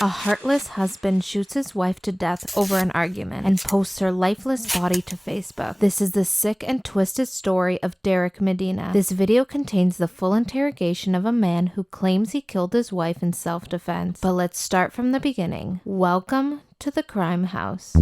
A heartless husband shoots his wife to death over an argument and posts her lifeless body to Facebook. This is the sick and twisted story of Derek Medina. This video contains the full interrogation of a man who claims he killed his wife in self-defense. But let's start from the beginning. Welcome to the Crime House.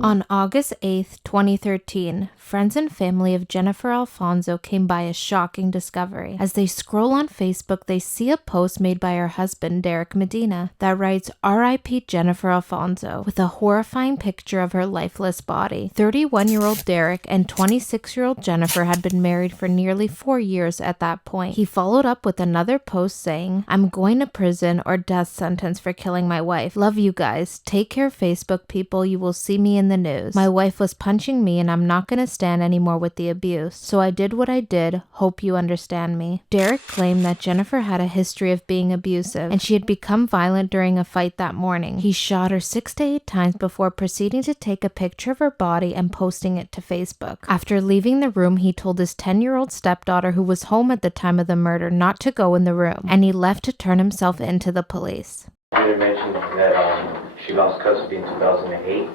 On August 8th, 2013, friends and family of Jennifer Alfonso came by a shocking discovery. As they scroll on Facebook, they see a post made by her husband, Derek Medina, that writes R.I.P. Jennifer Alfonso, with a horrifying picture of her lifeless body. 31-year-old Derek and 26-year-old Jennifer had been married for nearly 4 years at that point. He followed up with another post saying, I'm going to prison or death sentence for killing my wife. Love you guys. Take care, Facebook people. You will see me in the news. My wife was punching me and I'm not going to stand anymore with the abuse. So I did what I did. Hope you understand me. Derek claimed that Jennifer had a history of being abusive and she had become violent during a fight that morning. He shot her 6 to 8 times before proceeding to take a picture of her body and posting it to Facebook. After leaving the room, he told his 10-year-old stepdaughter, who was home at the time of the murder, not to go in the room, and he left to turn himself in to the police. You had mentioned that she lost custody in 2008.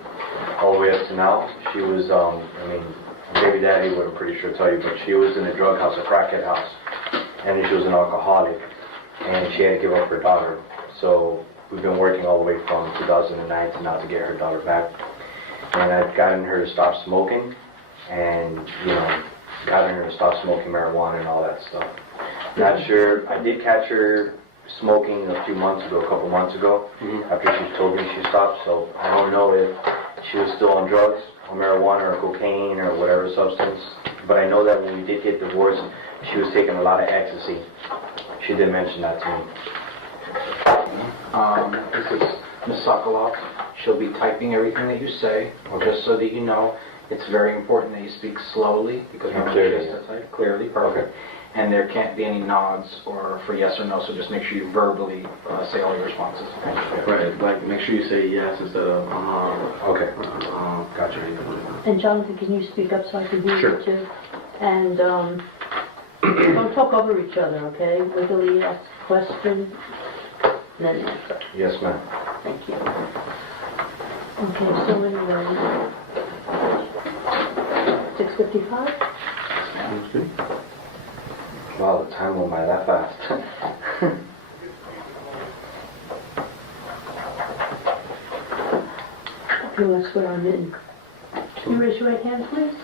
All the way up to now, she was, baby daddy would, I'm pretty sure tell you, but she was in a drug house, a crackhead house, and she was an alcoholic, and she had to give up her daughter. So we've been working all the way from 2009 to now to get her daughter back. And I've gotten her to stop smoking, and, gotten her to stop smoking marijuana and all that stuff. Not sure, I did catch her smoking a couple months ago, after she told me she stopped, so I don't know if she was still on drugs, or marijuana, or cocaine, or whatever substance. But I know that when we did get divorced, she was taking a lot of ecstasy. She did mention that to me. This is Ms. Sokolov. She'll be typing everything that you say, just so that you know. It's very important that you speak slowly, because remember she has to type clearly, perfect. Okay. And there can't be any nods or for yes or no, so just make sure you verbally say all your responses. Right, like make sure you say yes instead of Okay. Gotcha. And Jonathan, can you speak up so I can hear Sure. you too? And don't talk over each other, okay? Legally ask questions, then answer. Yes, ma'am. Thank you. Okay, so anyway, 6:55? Sounds good. Wow, the time went by that fast. Okay, let's swear on in. Can you raise your right hand, please?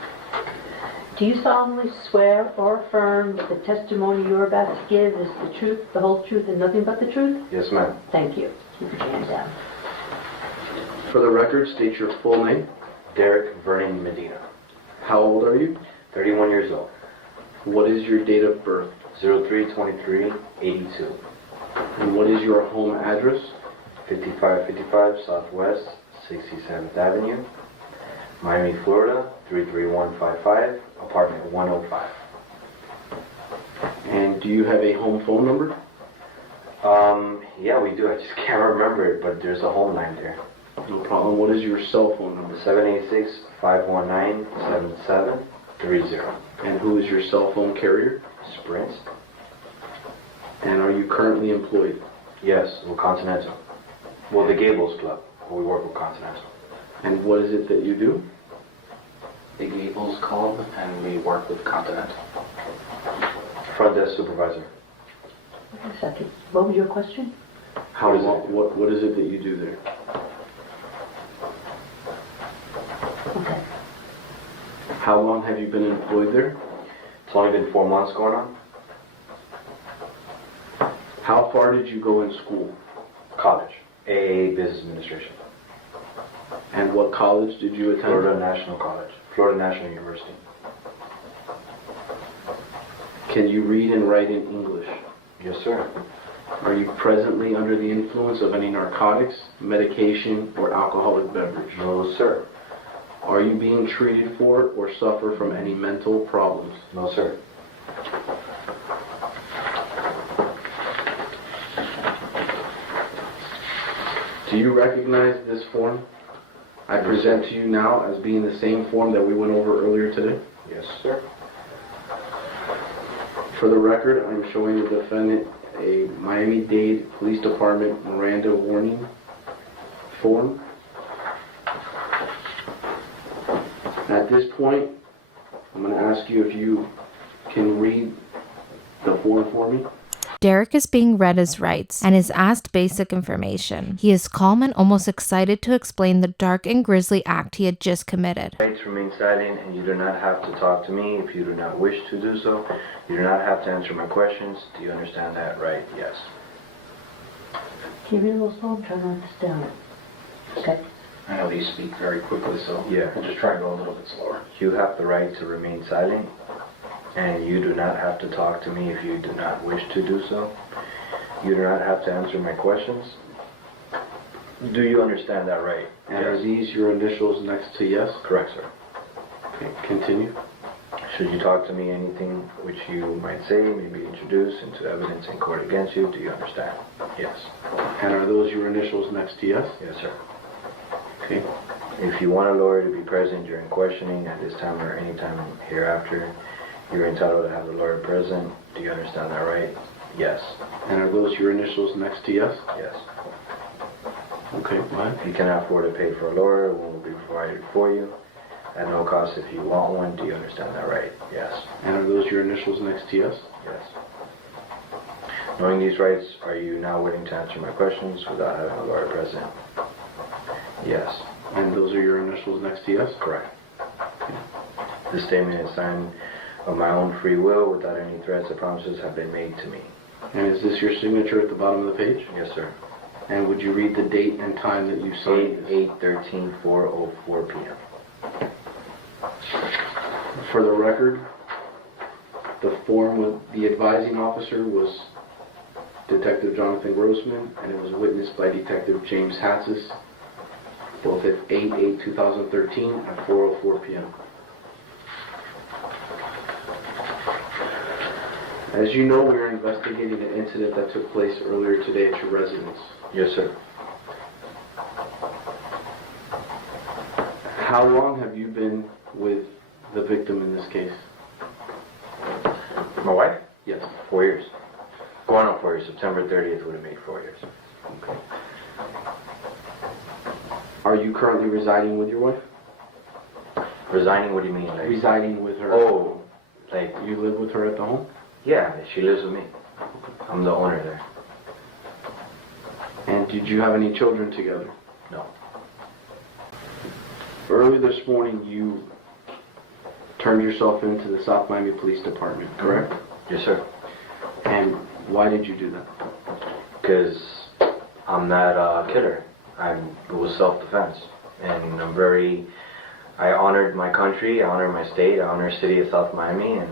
Do you solemnly swear or affirm that the testimony you're about to give is the truth, the whole truth, and nothing but the truth? Yes, ma'am. Thank you. Keep your hand down. For the record, state your full name. Derek Vernon Medina. How old are you? 31 years old. What is your date of birth? 03/23/82. And what is your home address? 5555 Southwest 67th Avenue, Miami, Florida 33155, apartment 105. And do you have a home phone number? Yeah, we do. I just can't remember it, but there's a home line there. No problem. What is your cell phone number? 786-519-7730. And who is your cell phone carrier? Sprint. And are you currently employed? Yes, with Continental. Well, the Gables Club. We work with Continental. And what is it that you do? The Gables Club, and we work with Continental. Front desk supervisor. Wait a second. What was your question? How is it? What is it that you do there? Okay. How long have you been employed there? It's only been 4 months going on. How far did you go in school? College. AA Business Administration. And what college did you attend? Florida National College. Florida National University. Can you read and write in English? Yes, sir. Are you presently under the influence of any narcotics, medication, or alcoholic beverage? No, sir. Are you being treated for or suffer from any mental problems? No, sir. Do you recognize this form? I present to you now as being the same form that we went over earlier today. Yes, sir. For the record, I'm showing the defendant a Miami-Dade Police Department Miranda warning form. At this point, I'm going to ask you if you can read the form for me. Derek is being read his rights and is asked basic information. He is calm and almost excited to explain the dark and grisly act he had just committed. Rights remain silent, and you do not have to talk to me if you do not wish to do so. You do not have to answer my questions. Do you understand that, right? Yes. Can you read a little slow? I'm trying to understand it. Okay. I know these speak very quickly, so Yeah. we'll just try to go a little bit slower. You have the right to remain silent, and you do not have to talk to me if you do not wish to do so. You do not have to answer my questions. Do you understand that, right? And are these your initials next to yes? Correct, sir. Okay, continue. Should you talk to me, anything which you might say may be introduced into evidence in court against you. Do you understand? Yes. And are those your initials next to yes? Yes, sir. Okay. If you want a lawyer to be present during questioning at this time or any time hereafter, you're entitled to have the lawyer present. Do you understand that, right? Yes. And are those your initials next to yes? Yes. Okay, go ahead. If you cannot afford to pay for a lawyer, one will be provided for you at no cost if you want one. Do you understand that, right? Yes. And are those your initials next to yes? Yes. Knowing these rights, are you now willing to answer my questions without having a lawyer present? Yes. And those are your initials next to yes? Correct. This statement is signed of my own free will without any threats or promises have been made to me. And is this your signature at the bottom of the page? Yes, sir. And would you read the date and time that you signed this? 8/13/4:04 p.m. For the record, the form with the advising officer was Detective Jonathan Grossman, and it was witnessed by Detective James Hatsis, both at 8/8/2013 at 4:04 p.m. As you know, we are investigating an incident that took place earlier today at your residence. Yes, sir. How long have you been with the victim in this case? My wife? Yes. 4 years. Going on 4 years. September 30th would have made 4 years. Okay. Are you currently residing with your wife? Resigning? What do you mean? Like, Residing with her. oh, like, You live with her at the home? yeah, she lives with me. I'm the owner there. And did you have any children together? No. Early this morning, you turned yourself into the South Miami Police Department, correct? Yes, sir. And why did you do that? Because I'm not a killer. It was self-defense. And I honored my country, I honored my state, I honor the city of South Miami, and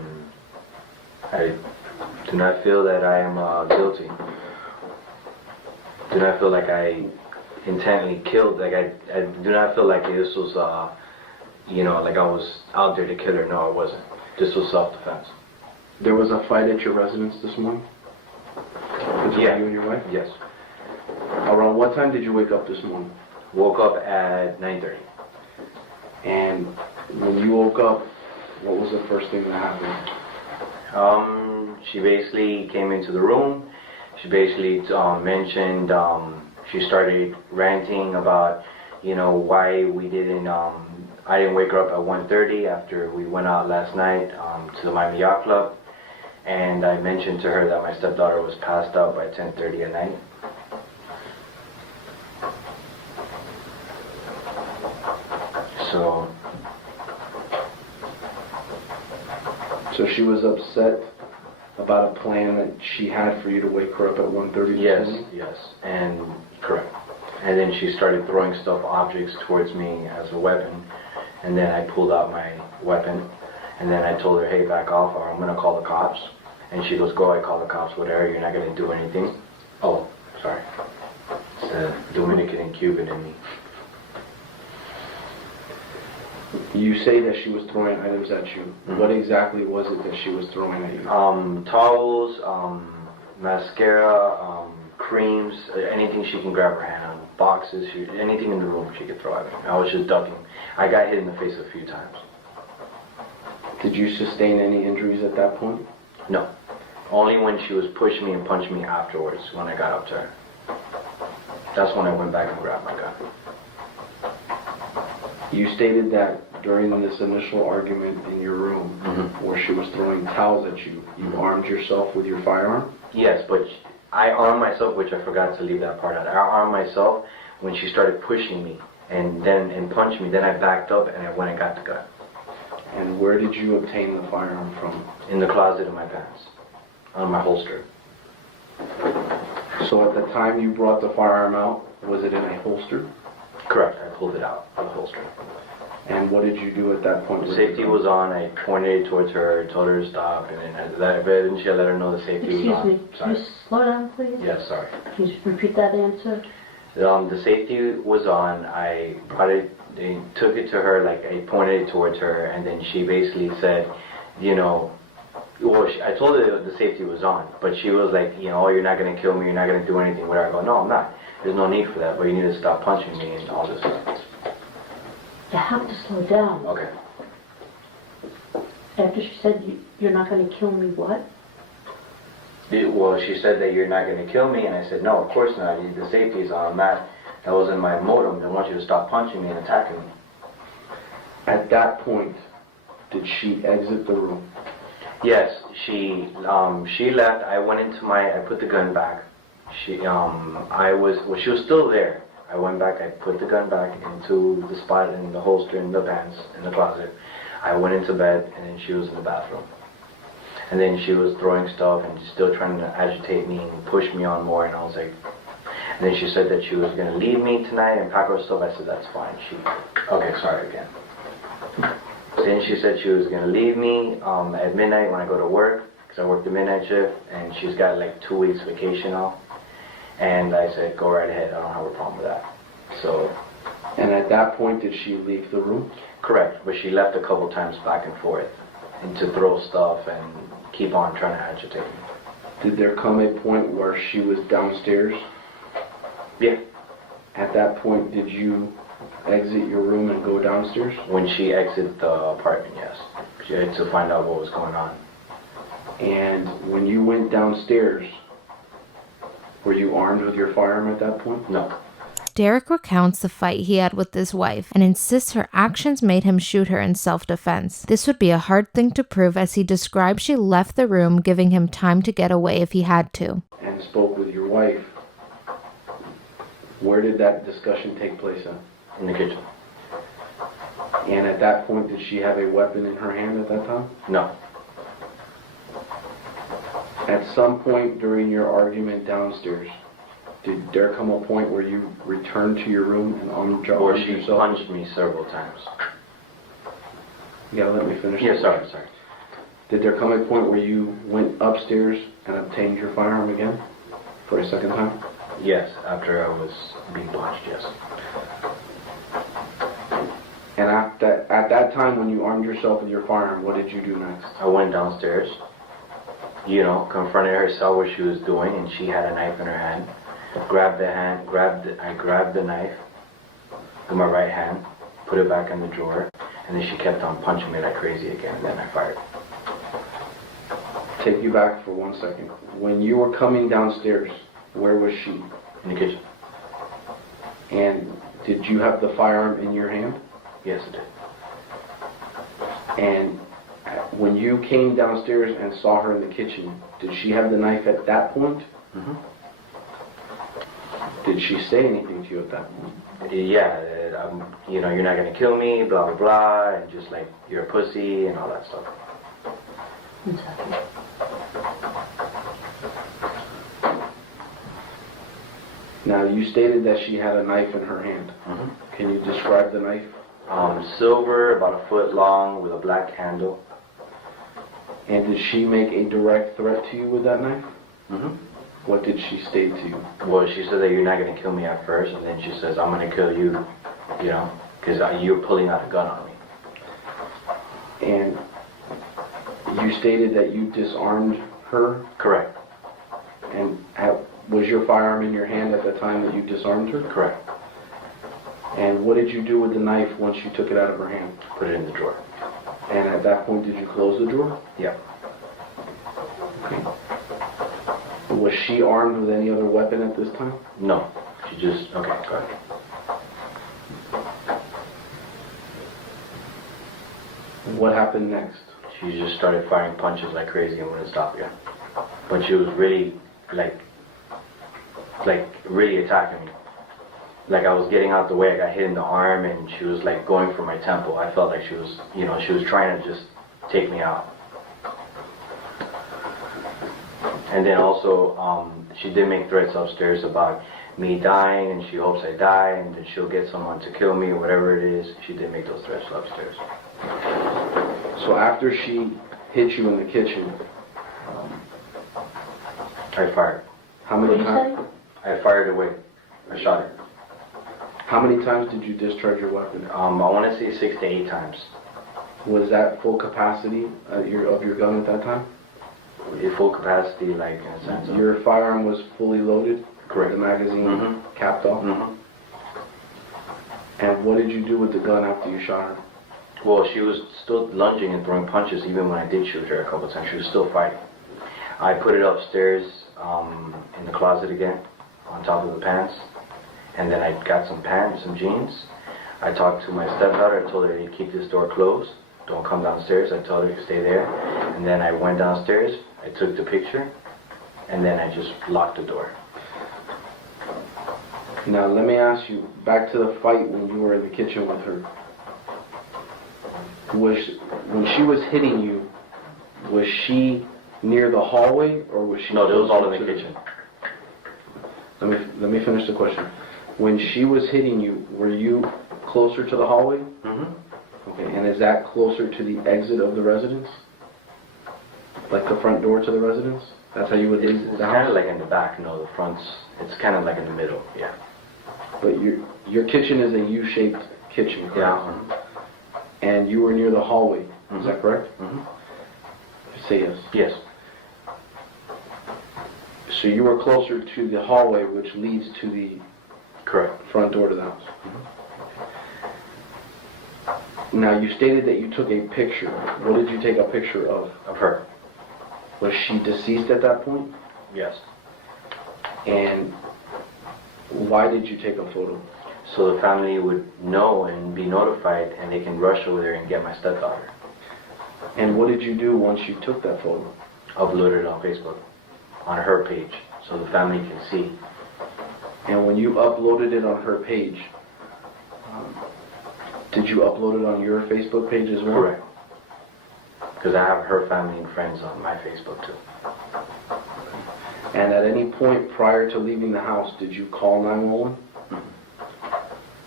I do not feel that I am guilty. Do not feel like I intently killed, like I do not feel like this was, like I was out there to kill her. No, I wasn't. This was self-defense. There was a fight at your residence this morning? Between Yeah. you and your wife? Yes. Around what time did you wake up this morning? Woke up at 9:30. And when you woke up, what was the first thing that happened? She basically came into the room. She basically mentioned, she started ranting about, why we didn't, I didn't wake her up at 1:30 after we went out last night to the Miami Yacht Club. And I mentioned to her that my stepdaughter was passed out by 10:30 at night. So she was upset about a plan that she had for you to wake her up at 1:30 this Yes, morning? yes, and correct. And then she started throwing stuff, objects towards me as a weapon. And then I pulled out my weapon. And then I told her, hey, back off or I'm going to call the cops. And she goes, go, I call the cops, whatever, you're not going to do anything. Oh, sorry. It's the Dominican and Cuban in me. You say that she was throwing items at you. Mhm. What exactly was it that she was throwing at you? Towels, mascara, creams, anything she can grab her hand on. boxes, anything in the room she could throw at me. I was just ducking. I got hit in the face a few times. Did you sustain any injuries at that point? No. Only when she was pushing me and punching me afterwards, when I got up to her. That's when I went back and grabbed my gun. You stated that during this initial argument in your room, where she was throwing towels at you, you armed yourself with your firearm? Yes, but I armed myself, which I forgot to leave that part out. I armed myself when she started pushing me and punched me. Then I backed up and I went and got the gun. And where did you obtain the firearm from? In the closet of my pants, on my holster. So at the time you brought the firearm out, was it in a holster? Correct, I pulled it out of the holster. And what did you do at that point? The safety was on, I pointed it towards her, told her to stop, and then eventually I let her know the safety was on. Excuse me, can Sorry. you slow down, please? Yes, sorry. Can you repeat that answer? The safety was on, I brought it, they took it to her, like I pointed it towards her, and then she basically said, you know, well, I told her the safety was on, but she was like, you know, oh, you're not going to kill me, you're not going to do anything, whatever. I go, no, I'm not. There's no need for that, but you need to stop punching me and all this stuff. You have to slow down. Okay. After she said, you're not going to kill me, what? Well, she said that you're not going to kill me, and I said, no, of course not. The safety's on. That wasn't my motive. I want you to stop punching me and attacking me. At that point, did she exit the room? Yes, she left. I went into I put the gun back. She was still there. I went back, I put the gun back into the spot in the holster in the pants, in the closet. I went into bed, and then she was in the bathroom. And then she was throwing stuff and still trying to agitate me and push me on more, and I was like, and then she said that she was going to leave me tonight and pack her stuff. I said, that's fine. Okay, sorry again. Then she said she was going to leave me at midnight when I go to work, because I work the midnight shift, and she's got like 2 weeks vacation off. And I said, go right ahead, I don't have a problem with that. So. And at that point, did she leave the room? Correct, but she left a couple times back and forth, and to throw stuff and keep on trying to agitate me. Did there come a point where she was downstairs? Yeah. At that point, did you exit your room and go downstairs? When she exited the apartment, yes. She had to find out what was going on. And when you went downstairs, were you armed with your firearm at that point? No. Derek recounts the fight he had with his wife and insists her actions made him shoot her in self-defense. This would be a hard thing to prove, as he describes she left the room, giving him time to get away if he had to. And spoke with your wife. Where did that discussion take place at? In the kitchen. And at that point, did she have a weapon in her hand at that time? No. At some point during your argument downstairs, did there come a point where you returned to your room and armed yourself? Or she punched me several times. You gotta let me finish. Yeah, sorry. Did there come a point where you went upstairs and obtained your firearm again for a second time? Yes, after I was being punched, yes. And at that time when you armed yourself with your firearm, what did you do next? I went downstairs, you know, confronted her, saw what she was doing, and she had a knife in her hand. I grabbed the knife with my right hand, put it back in the drawer, and then she kept on punching me like crazy again, and then I fired. Take you back for 1 second. When you were coming downstairs, where was she? In the kitchen. And did you have the firearm in your hand? Yes, I did. And when you came downstairs and saw her in the kitchen, did she have the knife at that point? Mm-hmm. Did she say anything to you at that point? Yeah, you know, you're not gonna kill me, blah, blah, blah, and just like, you're a pussy, and all that stuff. 1 second. Now, you stated that she had a knife in her hand. Mm-hmm. Can you describe the knife? Silver, about 1 foot long, with a black handle. And did she make a direct threat to you with that knife? Mm-hmm. What did she state to you? Well, she said that you're not going to kill me at first, and then she says, I'm going to kill you, you know, because you're pulling out a gun on me. And you stated that you disarmed her? Correct. And Was your firearm in your hand at the time that you disarmed her? Correct. And what did you do with the knife once you took it out of her hand? Put it in the drawer. And at that point, did you close the drawer? Yep. Was she armed with any other weapon at this time? No. She just, okay, go ahead. What happened next? She just started firing punches like crazy and wouldn't stop again. But she was really, like really attacking me. Like I was getting out the way, I got hit in the arm and she was like going for my temple. I felt like she was, you know, she was trying to just take me out. And then also, she did make threats upstairs about me dying and she hopes I die and then she'll get someone to kill me or whatever it is. She did make those threats upstairs. So after she hit you in the kitchen, I fired. how What many did you times? say? I fired away. I shot her. How many times did you discharge your weapon? I want to say 6 to 8 times. Was that full capacity of your gun at that time? At full capacity, like in a sense of... Your firearm was fully loaded? Correct. The magazine Mhm. capped off? Mm-hmm. And what did you do with the gun after you shot her? Well, she was still lunging and throwing punches even when I did shoot her a couple times. She was still fighting. I put it upstairs in the closet again, on top of the pants. And then I got some pants, some jeans. I talked to my stepdaughter. I told her to keep this door closed. Don't come downstairs. I told her to stay there. And then I went downstairs. I took the picture. And then I just locked the door. Now let me ask you, back to the fight when you were in the kitchen with her. When she was hitting you, was she near the hallway or was she... No, it was all in the closer to kitchen. Let me finish the question. When she was hitting you, were you closer to the hallway? Mm-hmm. Okay, and is that closer to the exit of the residence? Like the front door to the residence? That's how you would leave It's the kind house? of like in the back. No, the front's... It's kind of like in the middle, yeah. But your kitchen is a U-shaped kitchen, correct? Yeah. And you were near the hallway, is Mhm. that correct? Mm-hmm. Say yes. Yes. So you were closer to the hallway, which leads to the Correct. front door to the house. Now, you stated that you took a picture. What did you take a picture of? Of her. Was she deceased at that point? Yes. And why did you take a photo? So the family would know and be notified and they can rush over there and get my stepdaughter. And what did you do once you took that photo? Upload it on Facebook, on her page, so the family can see. And when you uploaded it on her page, did you upload it on your Facebook page as well? Correct. Because I have her family and friends on my Facebook too. And at any point prior to leaving the house, did you call 911?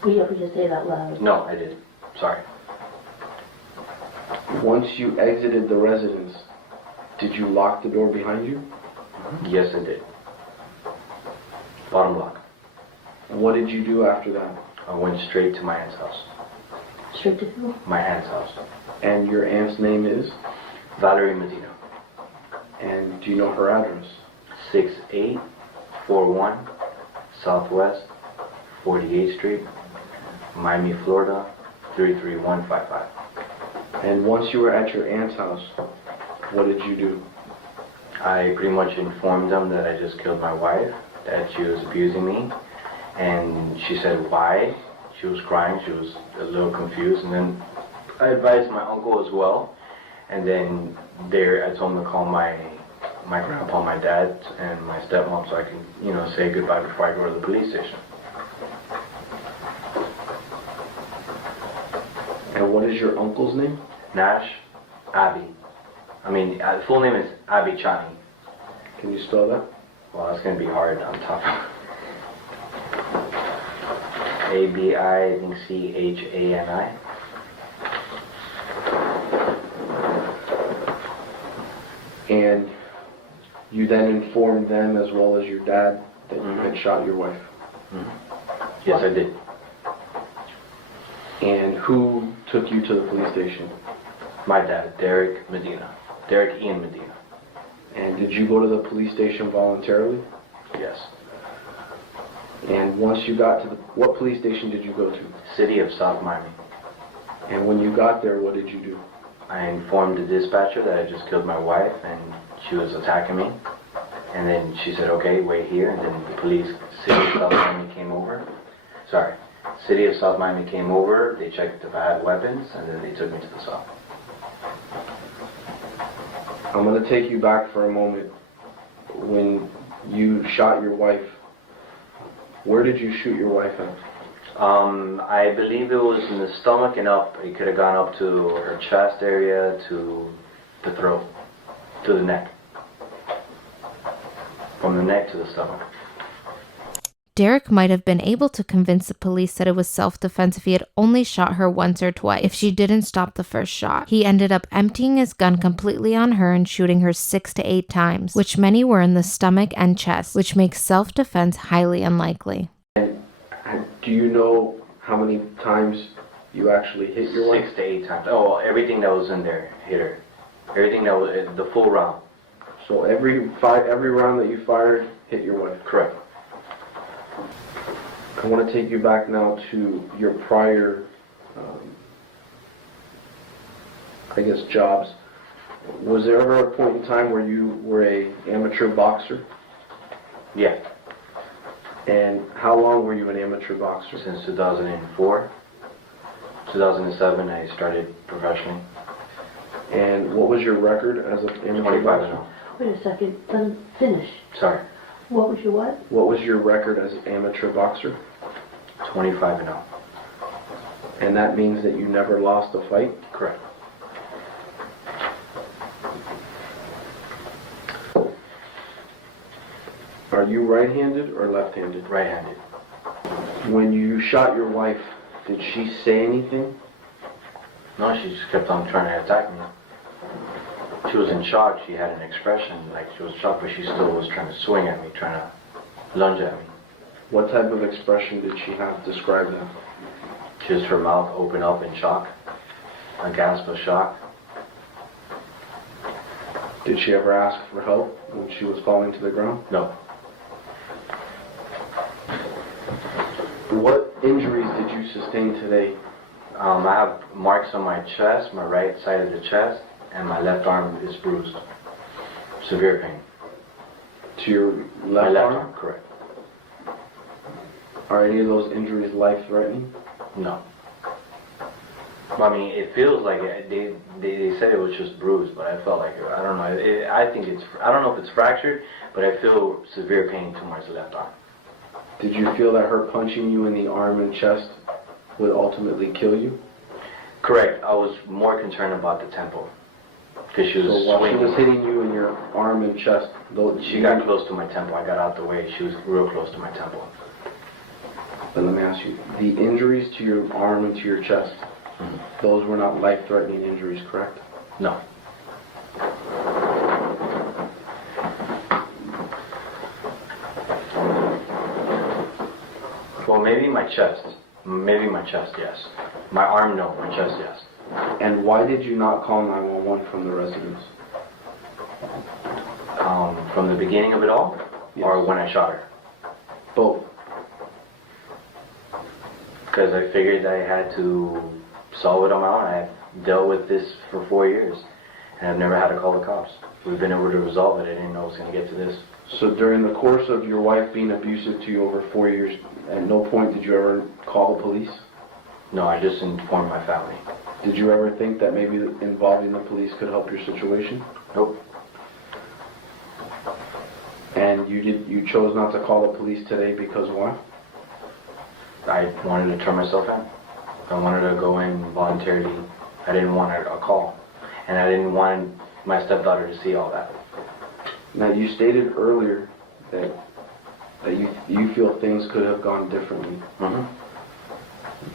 We have to just say that loud. No, I did. Sorry. Once you exited the residence, did you lock the door behind you? Yes, I did. Bottom block. What did you do after that? I went straight to my aunt's house. Straight to who? My aunt's house. And your aunt's name is? Valerie Medina. And do you know her address? 6841 Southwest 48th Street, Miami, Florida 33155. And once you were at your aunt's house, what did you do? I pretty much informed them that I just killed my wife, that she was abusing me, and she said why. She was crying, she was a little confused, and then I advised my uncle as well, and then there I told him to call my grandpa, my dad, and my stepmom so I can, you know, say goodbye before I go to the police station. And what is your uncle's name? Nash, Abby. I mean, the full name is Abby Chani. Can you spell that? Well, that's going to be hard on top of A-B-I, I think C-H-A-N-I. And you then informed them as well as your dad that you had shot your wife. Yes, I did. And who took you to the police station? My dad, Derek Medina. Derek Ian Medina. And did you go to the police station voluntarily? yes. And once you got to what police station did you go to? City of South Miami. And when you got there, what did you do? I informed the dispatcher that I just killed my wife and she was attacking me. And then she said, okay, wait here. And then the police, City of South Miami came over. Sorry, City of South Miami came over. They checked if I had weapons and then they took me to the cell. I'm going to take you back for a moment. When you shot your wife, where did you shoot your wife at? I believe it was in the stomach and up. It could have gone up to her chest area, to the throat, to the neck. From the neck to the stomach. Derek might have been able to convince the police that it was self-defense if he had only shot her once or twice, if she didn't stop the first shot. He ended up emptying his gun completely on her and shooting her 6 to 8 times, which many were in the stomach and chest, which makes self-defense highly unlikely. And do you know how many times you actually hit your wife? 6 to 8 times. Oh, everything that was in there hit her. Everything that was, the full round. So every round that you fired hit your wife? Correct. I want to take you back now to your prior, jobs. Was there ever a point in time where you were an amateur boxer? Yeah. And how long were you an amateur boxer? Since 2004. 2007 I started professionally. And what was your record as an amateur 25 boxer? and 0. Wait a second, let him finish. Sorry. What was your what? What was your record as an amateur boxer? 25 and 0. And that means that you never lost a fight? Correct. Are you right-handed or left-handed? Right-handed. When you shot your wife, did she say anything? No, she just kept on trying to attack me. She was in shock. She had an expression like she was shocked, but she still was trying to swing at me, trying to lunge at me. What type of expression did she have? Describe that. Just her mouth open up in shock, a gasp of shock. Did she ever ask for help when she was falling to the ground? No. What injuries did you sustain today? I have marks on my chest, my right side of the chest, and my left arm is bruised. Severe pain. To your My left left arm? arm, correct. Are any of those injuries life-threatening? No. I mean, it feels like it. They said it was just bruised, but I felt like it. I don't know. I don't know if it's fractured, but I feel severe pain towards the left arm. Did you feel that her punching you in the arm and chest would ultimately kill you? Correct. I was more concerned about the temple. Because she was So while she swinging. was hitting you in your arm and chest, She got close to my temple. I got out the way. She was real close to my temple. But let me ask you, the injuries to your arm and to your chest, those were not life-threatening injuries, correct? No. Well, maybe my chest. Maybe my chest, yes. My arm, no. My chest, yes. And why did you not call 911 from the residence? From the beginning of it all? Yes. Or when I shot her? Both. Because I figured I had to solve it on my own. I've dealt with this for 4 years, and I've never had to call the cops. We've been able to resolve it. I didn't know it was going to get to this. So during the course of your wife being abusive to you over 4 years, at no point did you ever call the police? No, I just informed my family. Did you ever think that maybe involving the police could help your situation? Nope. And you chose not to call the police today because why? I wanted to turn myself in. I wanted to go in voluntarily. I didn't want a call. And I didn't want my stepdaughter to see all that. Now you stated earlier that you feel things could have gone differently. Mm-hmm.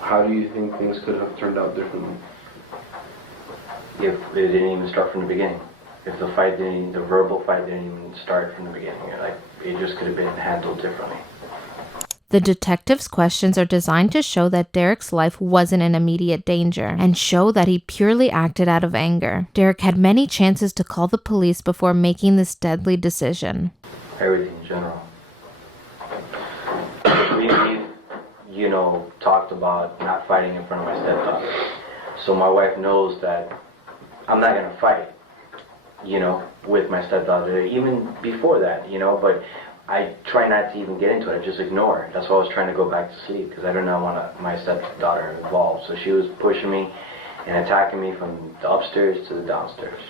How do you think things could have turned out differently? If it didn't even start from the beginning. If the verbal fight didn't even start from the beginning. It just could have been handled differently. The detective's questions are designed to show that Derek's life wasn't in immediate danger and show that he purely acted out of anger. Derek had many chances to call the police before making this deadly decision. Everything in general. talked about not fighting in front of my stepdaughter. So my wife knows that I'm not going to fight, with my stepdaughter, even before that, but I try not to even get into it. I just ignore it. That's why I was trying to go back to sleep, because I do not want my stepdaughter involved. So she was pushing me and attacking me from the upstairs to the downstairs.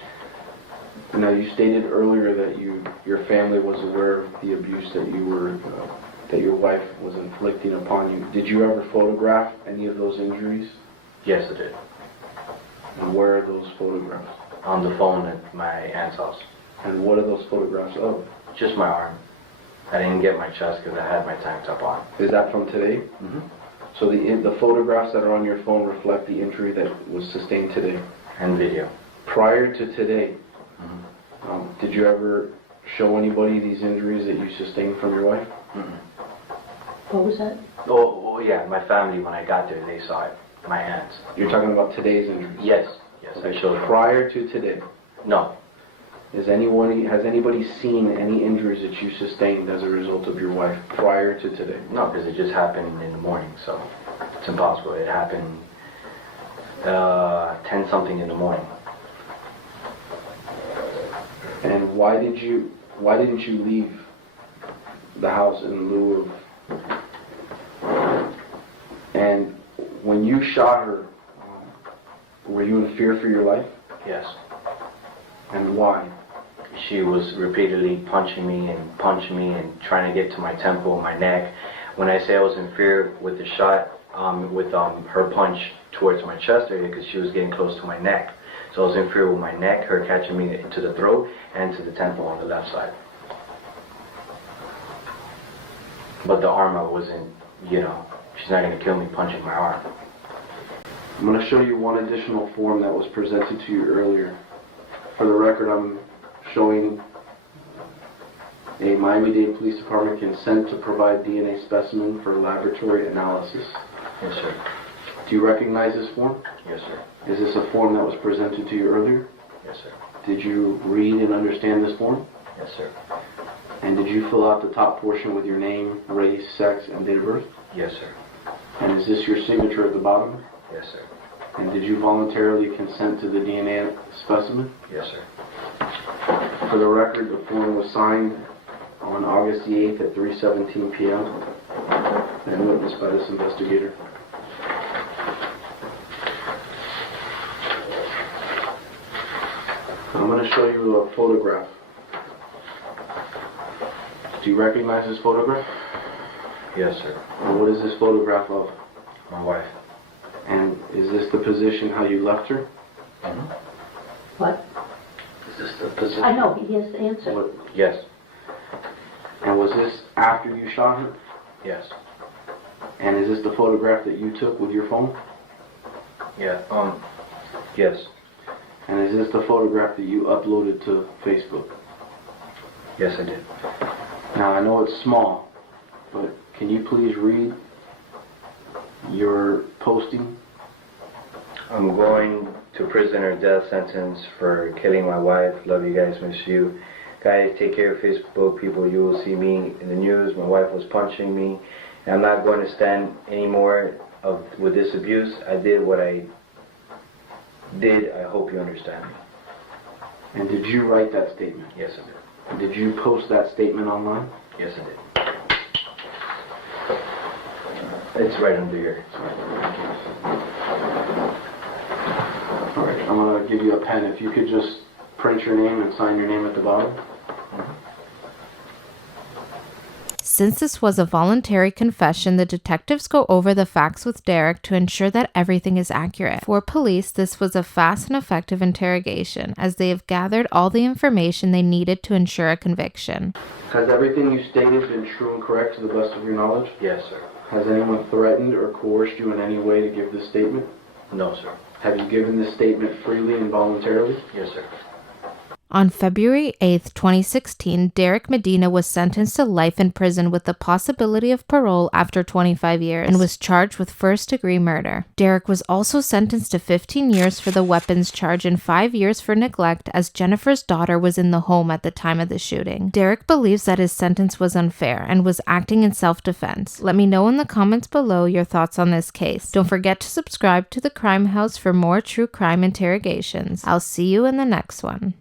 Now, you stated earlier that your family was aware of the abuse that that your wife was inflicting upon you. Did you ever photograph any of those injuries? Yes, I did. And where are those photographs? On the phone at my aunt's house. And what are those photographs of? Just my arm. I didn't get my chest because I had my tank top on. Is that from today? Mm-hmm. So the photographs that are on your phone reflect the injury that was sustained today? And video. Prior to today, Mm-hmm. did you ever show anybody these injuries that you sustained from your wife? Mm-hmm. What was that? Oh, yeah, my family, when I got there, they saw it. My aunts. You're talking about today's injuries? Yes, I showed them. Prior to today, No, has anybody seen any injuries that you sustained as a result of your wife prior to today? no, because it just happened in the morning, so it's impossible. It happened 10 something in the morning. And why didn't you leave the house in lieu of? And when you shot her, were you in fear for your life? Yes. And why? She was repeatedly punching me and trying to get to my temple, my neck. When I say I was in fear with the shot, with her punch towards my chest area, because she was getting close to my neck. So I was in fear with my neck, her catching me to the throat and to the temple on the left side. But the arm, I wasn't, she's not going to kill me punching my arm. I'm going to show you one additional form that was presented to you earlier. For the record, I'm showing a Miami-Dade Police Department consent to provide DNA specimen for laboratory analysis. Yes, sir. Do you recognize this form? Yes, sir. Is this a form that was presented to you earlier? Yes, sir. Did you read and understand this form? Yes, sir. And did you fill out the top portion with your name, race, sex, and date of birth? Yes, sir. And is this your signature at the bottom? Yes, sir. And did you voluntarily consent to the DNA specimen? Yes, sir. For the record, the form was signed on August the 8th at 3:17 p.m. and witnessed by this investigator. I'm going to show you a photograph. Do you recognize this photograph? Yes, sir. And what is this photograph of? My wife. And is this the position how you left her? Mm-hmm. What? Is this the position? I know, he has to answer. What, Yes. and was this after you shot her? Yes. And is this the photograph that you took with your phone? Yeah. Yes. And is this the photograph that you uploaded to Facebook? Yes, I did. Now, I know it's small, but can you please read your posting? I'm going to prison or death sentence for killing my wife. Love you guys, miss you. Guys, take care of Facebook people. You will see me in the news. My wife was punching me. And I'm not going to stand anymore with this abuse. I did what I did. I hope you understand me. And did you write that statement? Yes, I did. And did you post that statement online? Yes, I did. It's right under here. All right, I'm going to give you a pen. If you could just print your name and sign your name at the bottom. Since this was a voluntary confession, the detectives go over the facts with Derek to ensure that everything is accurate. For police, this was a fast and effective interrogation, as they have gathered all the information they needed to ensure a conviction. Has everything you stated been true and correct to the best of your knowledge? Yes, sir. Has anyone threatened or coerced you in any way to give this statement? No, sir. Have you given this statement freely and voluntarily? Yes, sir. On February 8, 2016, Derek Medina was sentenced to life in prison with the possibility of parole after 25 years and was charged with first-degree murder. Derek was also sentenced to 15 years for the weapons charge and 5 years for neglect, as Jennifer's daughter was in the home at the time of the shooting. Derek believes that his sentence was unfair and was acting in self-defense. Let me know in the comments below your thoughts on this case. Don't forget to subscribe to the Crime House for more true crime interrogations. I'll see you in the next one.